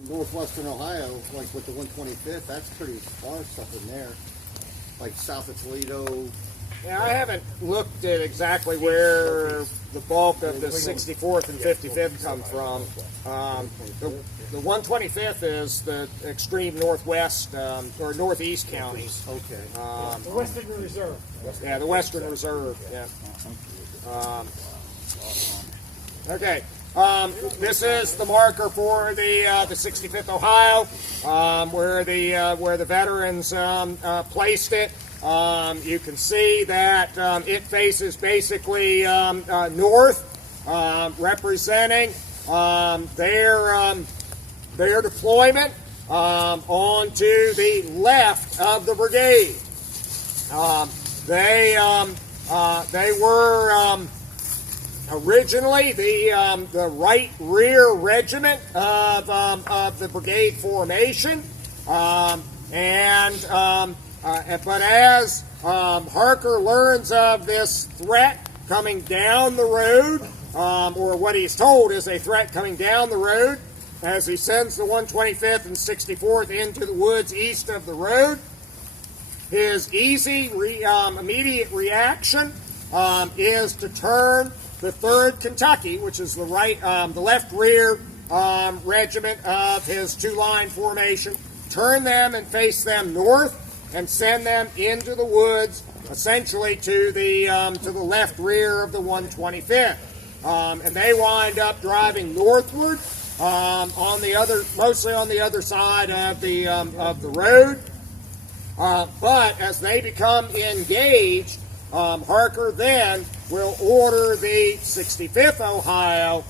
Northwestern Ohio, like with the 125th, that's pretty sparse up in there, like south of Toledo. Yeah, I haven't looked at exactly where the bulk of the 64th and 55th come from. The 125th is the extreme northwest or northeast counties. Okay. The Western Reserve. Yeah, the Western Reserve. Yeah. Okay. This is the marker for the 65th Ohio, where the veterans placed it. You can see that it faces basically north, representing their deployment onto the left of the brigade. They were originally the right rear regiment of the brigade formation, but as Harker learns of this threat coming down the road, or what he's told is a threat coming down the road, as he sends the 125th and 64th into the woods east of the road, his immediate reaction is to turn the 3rd Kentucky, which is the left rear regiment of his two-line formation, turn them and face them north and send them into the woods, essentially to the left rear of the 125th. And they wind up driving northward mostly on the other side of the road. But as they become engaged, Harker then will order the 65th Ohio,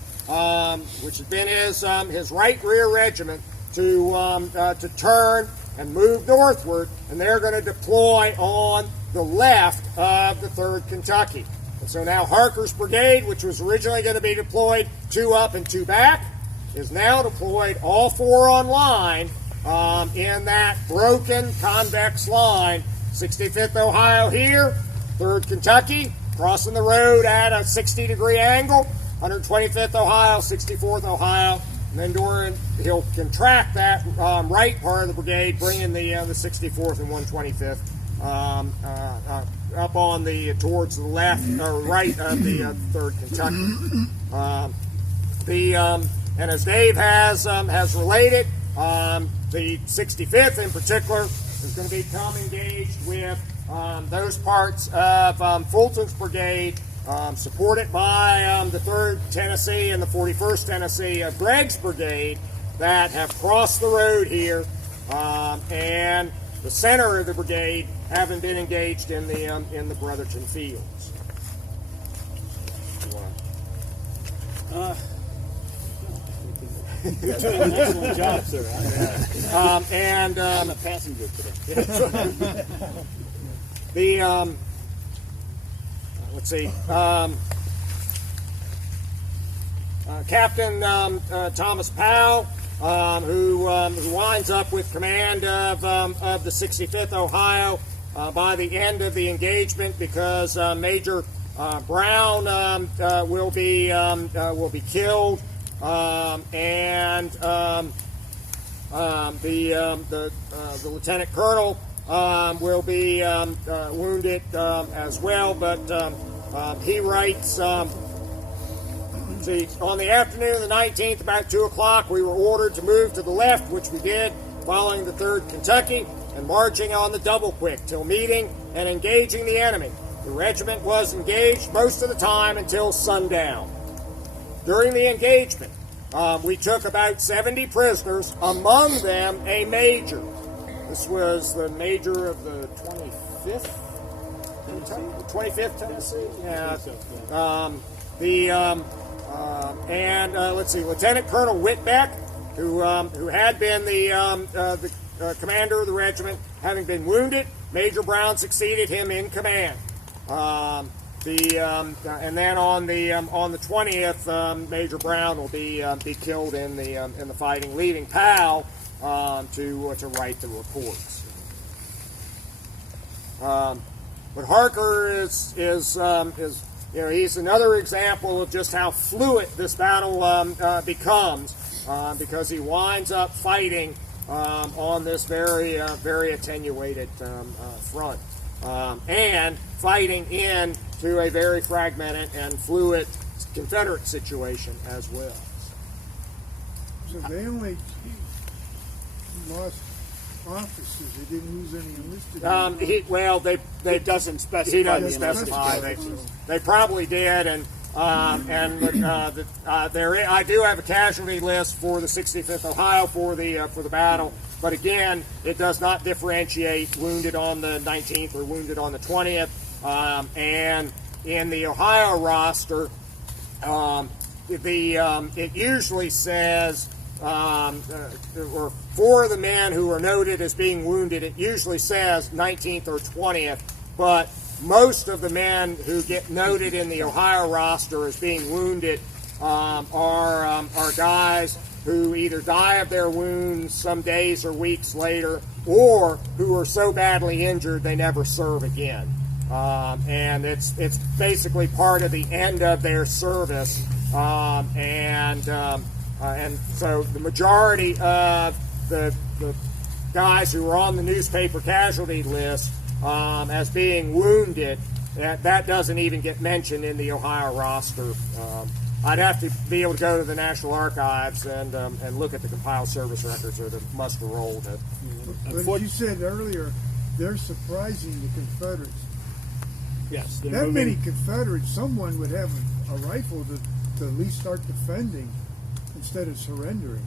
which has been his right rear regiment, to turn and move northward, and they're going to deploy on the left of the 3rd Kentucky. And so now Harker's brigade, which was originally going to be deployed 2 up and 2 back, is now deployed all 4 on line in that broken convex line. 65th Ohio here, 3rd Kentucky crossing the road at a 60-degree angle, 125th Ohio, 64th Ohio, and then he'll contract that right part of the brigade, bringing the 64th and 125th up on towards the left or right of the 3rd Kentucky. And as Dave has related, the 65th in particular is going to become engaged with those parts of Fulton's brigade, supported by the 3rd Tennessee and the 41st Tennessee of Gregg's brigade, that have crossed the road here, and the center of the brigade having been engaged in the Brotherton fields. You're doing an excellent job, sir. I'm a passenger today. Let's see. Captain Thomas Powell, who winds up with command of the 65th Ohio by the end of the engagement, because Major Brown will be killed, and the lieutenant colonel will be wounded as well. But he writes. See, on the afternoon of the 19th, about 2 o'clock, we were ordered to move to the left, which we did, following the 3rd Kentucky, and marching on the double quick till meeting and engaging the enemy. The regiment was engaged most of the time until sundown. During the engagement, we took about 70 prisoners, among them a major. This was the major of the 25th Kentucky? 25th Tennessee? Yeah. Let's see, Lieutenant Colonel Whitbeck, who had been the commander of the regiment, having been wounded. Major Brown succeeded him in command. And then on the 20th, Major Brown will be killed in the fighting, leaving Powell to write the reports. But Harker is he's another example of just how fluid this battle becomes. because he winds up fighting on this very attenuated front, and fighting into a very fragmented and fluid Confederate situation as well. So they only lost officers. They didn't lose any enlisted. They doesn't specify. He doesn't the specify. enlisted. They probably did, and there I do have a casualty list for the 65th Ohio for the battle, but again, it does not differentiate wounded on the 19th or wounded on the 20th. And in the Ohio roster, it usually says, or for the men who are noted as being wounded, it usually says 19th or 20th, but most of the men who get noted in the Ohio roster as being wounded are guys who either die of their wounds some days or weeks later, or who are so badly injured they never serve again. And it's basically part of the end of their service, and so the majority of the guys who are on the newspaper casualty list as being wounded, that doesn't even get mentioned in the Ohio roster. I'd have to be able to go to the National Archives and look at the compiled service records or the muster roll. But as you said earlier, they're surprising the Confederates. Yes. That many Confederates, someone would have a rifle to at least start defending instead of surrendering.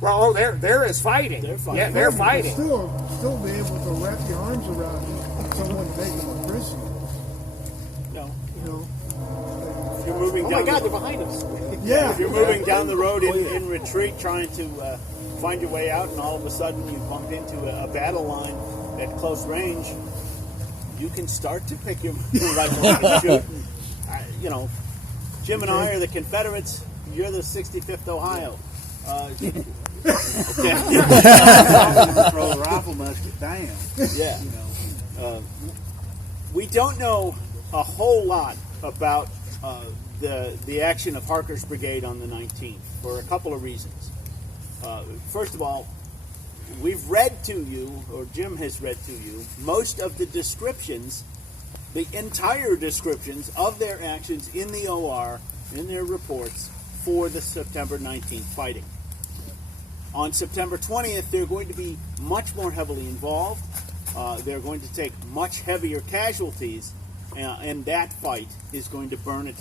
Well, there is fighting. They're fighting. Yeah, they're fighting. Still be able to wrap your arms around someone and make them a prisoner. No. You know. If you're moving Oh down my God, they're behind us. Yeah. If you're moving down the road in retreat, trying to find your way out, and all of a sudden you bump into a battle line at close range, you can start to pick your rifle up and shoot. Jim and I are the Confederates. You're the 65th Ohio. Throw a rifle musket down. Yeah. We don't know a whole lot about the action of Harker's brigade on the 19th for a couple of reasons. First of all, we've read to you, or Jim has read to you, most of the descriptions, the entire descriptions of their actions in the OR, in their reports for the September 19th fighting. On September 20th, they're going to be much more heavily involved. They're going to take much heavier casualties, and that fight is going to burn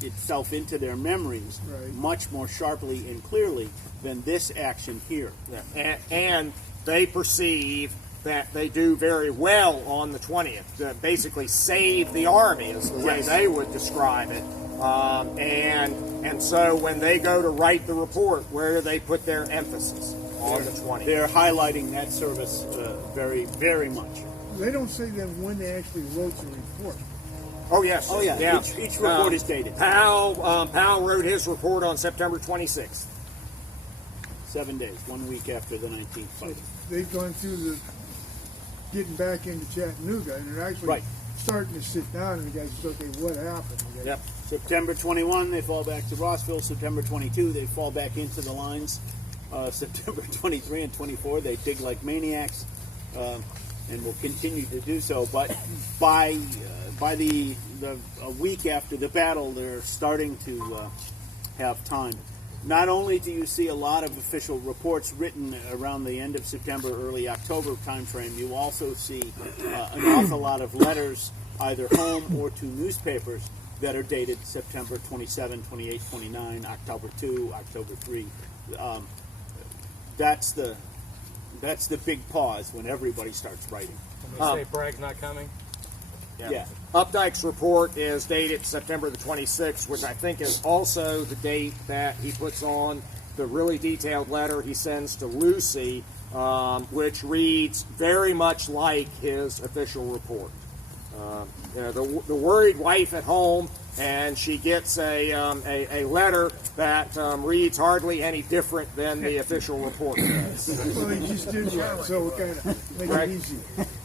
itself into their memories much more sharply and clearly than this action here. Yeah. And they perceive that they do very well on the 20th. Basically save the army is the way they would describe it. And so when they go to write the report, where do they put their emphasis? On the 20th. They're highlighting that service very, very much. They don't say that when they actually wrote the report. Oh, yes. Oh, yeah. Each report is dated. Powell wrote his report on September 26th. 7 days, 1 week after the 19th fight. They've gone through the getting back into Chattanooga, and they're actually starting to sit down, and the guys say, okay, what happened? Yep. September 21, they fall back to Rossville. September 22, they fall back into the lines. September 23 and 24, they dig like maniacs, and will continue to do so. But by a week after the battle, they're starting to have time. Not only do you see a lot of official reports written around the end of September, early October timeframe, you also see an awful lot of letters, either home or to newspapers, that are dated September 27, 28, 29, October 2, October 3. That's the big pause when everybody starts writing. When they say Bragg's not coming? Yeah. Updike's report is dated September the 26th, which I think is also the date that he puts on the really detailed letter he sends to Lucy, which reads very much like his official report. The worried wife at home, and she gets a letter that reads hardly any different than the official report does. Well, he just did that, so we kind of make it easy.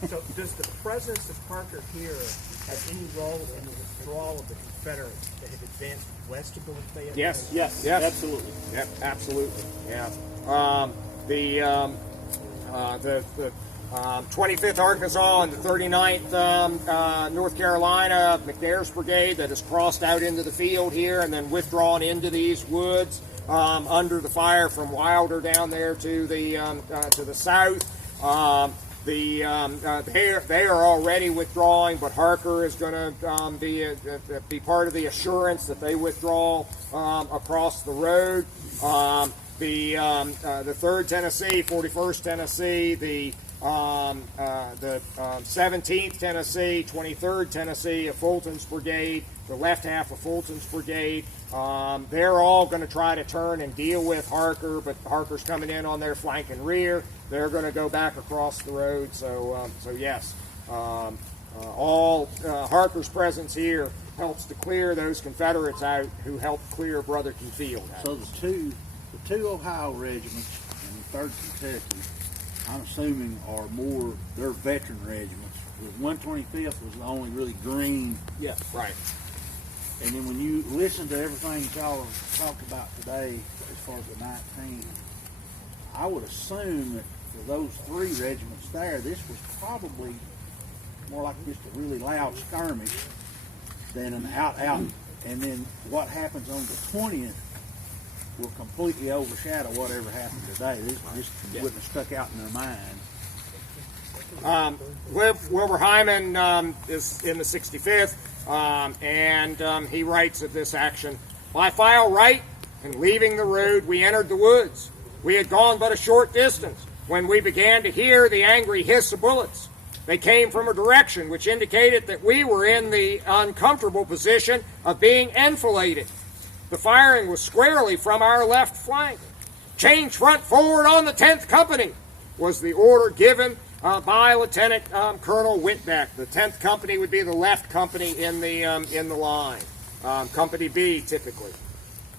So does the presence of Parker here have any role in the withdrawal of the Confederates that have advanced west of Fayetteville? Yes. Yes, Yes. absolutely. Yep, absolutely. Yeah. The 25th Arkansas and the 39th North Carolina McNair's Brigade that has crossed out into the field here and then withdrawn into these woods under the fire from Wilder down there to the south. They are already withdrawing, but Harker is going to be part of the assurance that they withdraw across the road. The 3rd Tennessee, 41st Tennessee, the 17th Tennessee, 23rd Tennessee of Fulton's brigade, the left half of Fulton's brigade. They're all going to try to turn and deal with Harker, but Harker's coming in on their flank and rear. They're going to go back across the road. So yes, all Harker's presence here helps to clear those Confederates out who helped clear Brotherton Field out. So the two Ohio regiments and the 3rd Kentucky, I'm assuming are more, they're veteran regiments. The 125th was the only really green. Yeah, right. And then when you listen to everything y'all have talked about today, as far as the 19, I would assume that for those 3 regiments there, this was probably more like just a really loud skirmish than an out. And then what happens on the 20th will completely overshadow whatever happened today. This wouldn't have stuck out in their mind. Wilbur Hyman is in the 65th, and he writes of this action, "By file right and leaving the road, we entered the woods. We had gone but a short distance when we began to hear the angry hiss of bullets. They came from a direction which indicated that we were in the uncomfortable position of being enfiladed. The firing was squarely from our left flank. Change front forward on the 10th Company," was the order given by Lieutenant Colonel Whitbeck. The 10th Company would be the left company in the line. Company B, typically.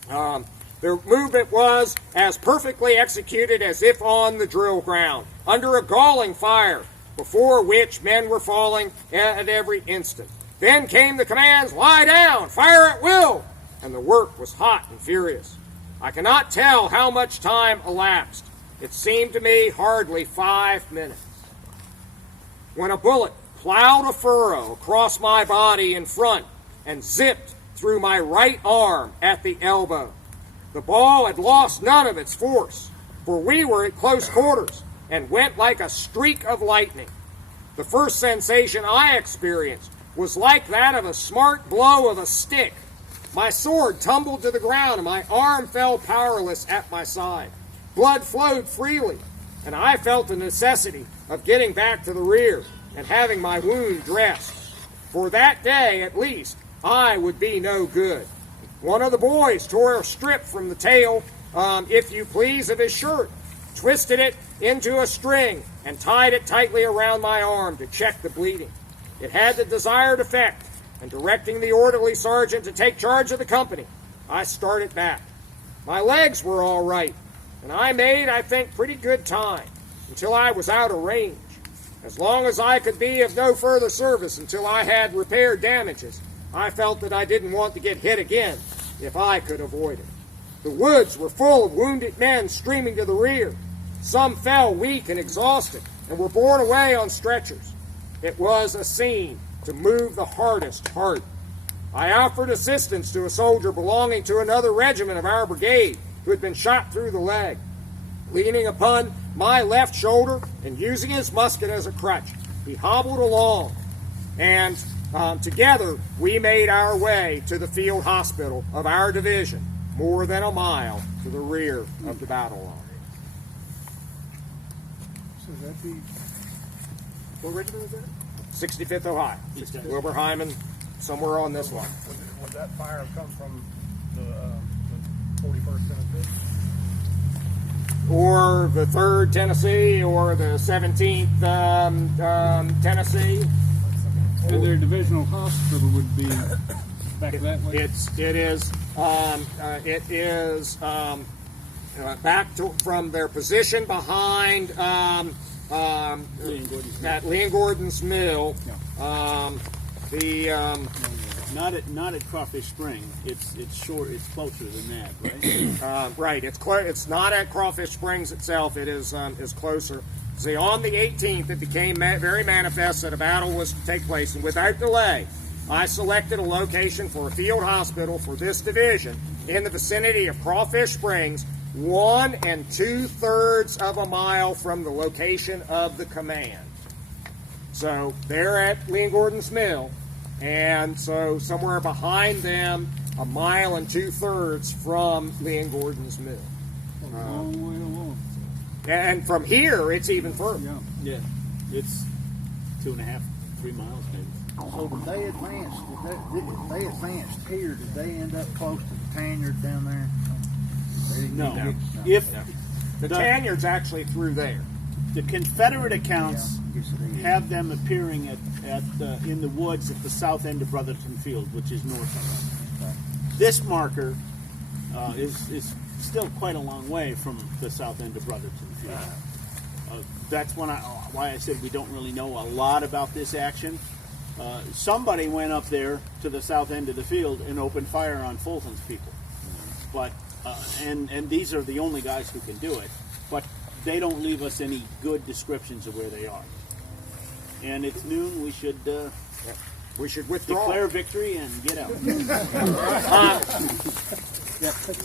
The movement was as perfectly executed as if on the drill ground, under a galling fire, before which men were falling at every instant. Then came the commands, "Lie down, fire at will," and the work was hot and furious. I cannot tell how much time elapsed. It seemed to me hardly 5 minutes, when a bullet plowed a furrow across my body in front and zipped through my right arm at the elbow. The ball had lost none of its force, for we were at close quarters and went like a streak of lightning. The first sensation I experienced was like that of a smart blow of a stick. My sword tumbled to the ground and my arm fell powerless at my side. Blood flowed freely, and I felt the necessity of getting back to the rear and having my wound dressed. For that day, at least, I would be no good. One of the boys tore a strip from the tail, if you please, of his shirt, twisted it into a string, and tied it tightly around my arm to check the bleeding. It had the desired effect, and directing the orderly sergeant to take charge of the company, I started back. My legs were all right, and I made, I think, pretty good time, until I was out of range. As long as I could be of no further service until I had repaired damages, I felt that I didn't want to get hit again if I could avoid it. The woods were full of wounded men streaming to the rear. Some fell weak and exhausted and were borne away on stretchers. It was a scene to move the hardest heart. I offered assistance to a soldier belonging to another regiment of our brigade who had been shot through the leg. Leaning upon my left shoulder and using his musket as a crutch, he hobbled along, and together we made our way to the field hospital of our division, more than a mile to the rear of the battle line. So that'd be What regiment is that? 65th Ohio. Wilbur Hyman, somewhere on this line. Would that fire come from the 41st Tennessee? Or the 3rd Tennessee, or the 17th Tennessee. And their divisional hospital would be back that way. It is back from their position behind at Lee and Gordon's mill. Not at Crawfish Spring. It's short. It's closer than that, right? Right. It's not at Crawfish Springs itself. It is closer. See, on the 18th, it became very manifest that a battle was to take place, and without delay, I selected a location for a field hospital for this division in the vicinity of Crawfish Springs, 1 2/3 of a mile from the location of the command. So they're at Lee and Gordon's Mill, and so somewhere behind them, 1 2/3 from Lee and Gordon's Mill. Long way along. And from here, it's even further. Yeah. Yeah, it's 2.5, 3 miles maybe. So did they advance? Did they advanced here? Did they end up close to the Tanyard down there? They didn't No. get- If The Tanyard's actually through there. the Confederate accounts Yeah, I guess it is. have them appearing in the woods at the south end of Brotherton Field, which is north of them. This marker is still quite a long way from the south end of Brotherton Field. That's why I said we don't really know a lot about this action. Somebody went up there to the south end of the field and opened fire on Fulton's people, but and these are the only guys who can do it. But they don't leave us any good descriptions of where they are. And it's noon. We should We should withdraw. declare victory and get out.